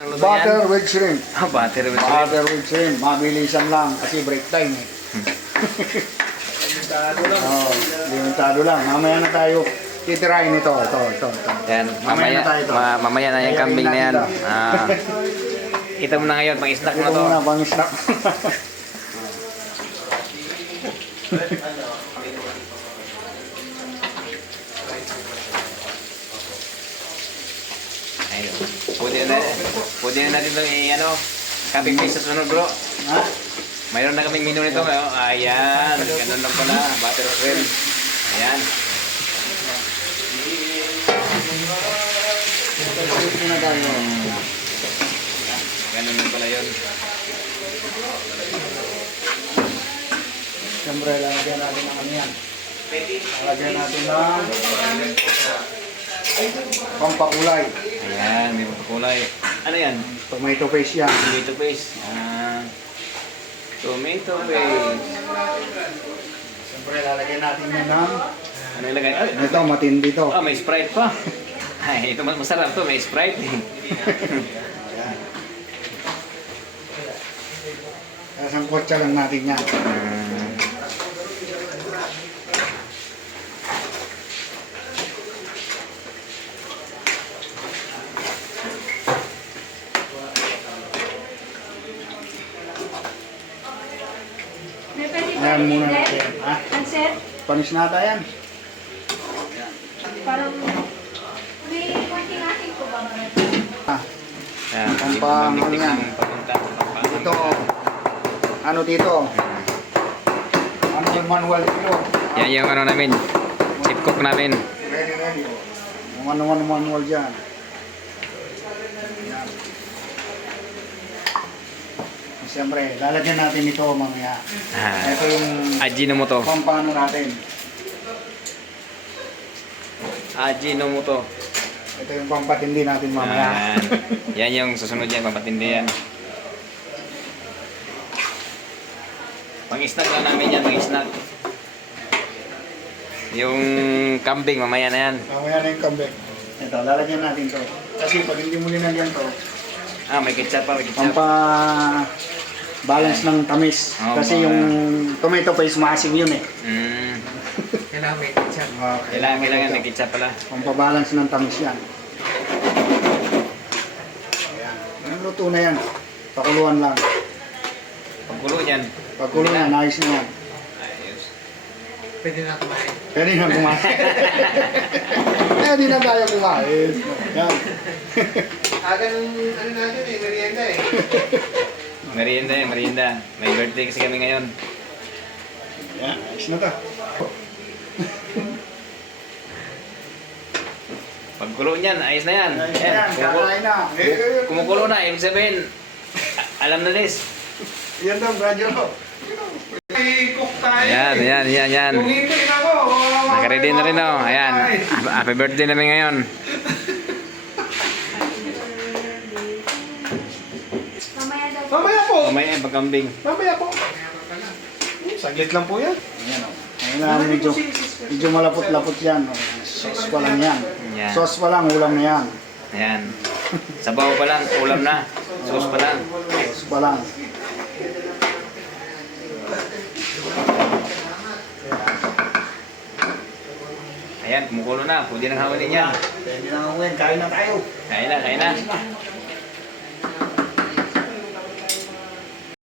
Butter with shrimp. Butter with shrimp. Butter with shrimp. Mabilisan lang kasi break time eh. Limitado lang. Mamaya na tayo titirahin ito. Ito. Yan, mamaya na yung kambing na yan. Ito mo na ngayon, pang-snack na Ito to. muna, pang-snack. Ayun. Pwede na natin itong kambing mix sa sunod, bro. Ha? Mayroon na kaming menu nito. Ayan, ganun lang pala. Butter shrimp. Ayan. Ito na tayo. Ganun lang pala yun. Siyempre, lalagyan natin ng ano yan. Lalagyan natin ng pampakulay. Ayan, may kulay. Ano yan? Tomato paste yan. Tomato paste. Tomato paste. Siyempre, lalagyan natin yan ng Ano ilagay? Ay, ito, matindi to. may Sprite pa. Ay, ito mas masarap to. May Sprite. Isang kotsa lang natin yan. Ayan muna natin. Ha? Pansit? Panis nata yan. Parang may konting ating ko ba? Ah, Ayan, Pampang- hindi ano yan? papunta. ito, ano dito? Ano yung manual dito? Yan yung ano namin. Chip cook namin. Ready. Yung ano manual dyan. Ayan. Siyempre, lalagyan natin ito mamaya. Ito yung Ajinomoto. pampano natin. Ajinomoto. Ito yung pampatindi natin mamaya. Yan yung susunod yan. Papatindi yan. Pang-snack lang namin yan. Pang-snack. Yung kambing, mamaya na yan. Mamaya na yung kambing. Ito, lalagyan natin to. Kasi pag hindi mo linagyan to, May ketchup pa. May ketchup. balance ng tamis. Oo, Kasi yung tomato paste maasim yun eh. Kailangan may ketchup. Kailangan may ketchup pala. Pampabalance ng tamis yan. Ayan. Yung luto na yan. Pakuluan lang. Pagkulo yan. Pagkulo na, nice na yan. Ayos. Pwede na kumain. Pwede na kumain. Pwede na tayo kumain. Yan. Aga nung ano natin merienda eh. Merienda. May birthday kasi kami ngayon. Yan, nice na to. Pagkulo niyan, ayos na yan. Nice na yan, kakain na. Kumukulo na, ibig sabihin, alam na this. Yan daw, radyo ko. May cook tayo. Yan. Tumitin ako. Nakaready na rin oh. Ayan. Happy birthday namin ngayon. Mamaya daw. Mamaya po. Mamaya pagkambing. Mamaya po. Saglit lang po yan. Ayan o. Ayan, medyo malapot-lapot yan. Sauce pa lang yan. Yan. Sauce pa lang, ulam na yan. Ayan. Sabaw pa lang, ulam na. Sauce pa lang. Sauce pa lang. Ayan, kumukulo na. Pwede nang hawalin yan. Pwede na uwin, kain na tayo. Kain na.